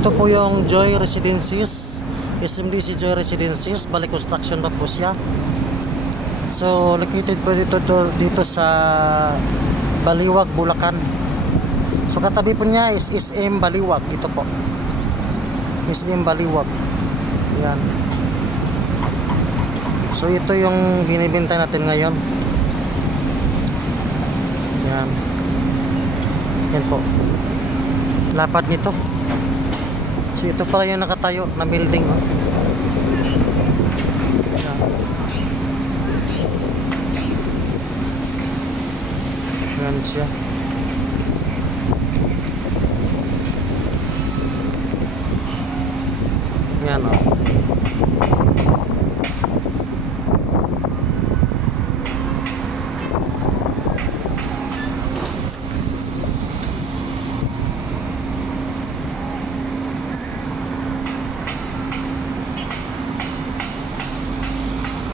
Ito po yung Joy Residences, SMDC Joy Residences, balik construction pa po siya. So located po dito sa Baliwag, Bulacan. So katabi po niya is SM Baliwag. Ito po SM Baliwag. Yan. So ito yung binibenta natin ngayon. Yan. Yan po. Lapad nito. So ito pala yung nakatayo na building. Oh. Yan. Yan siya. Yan o.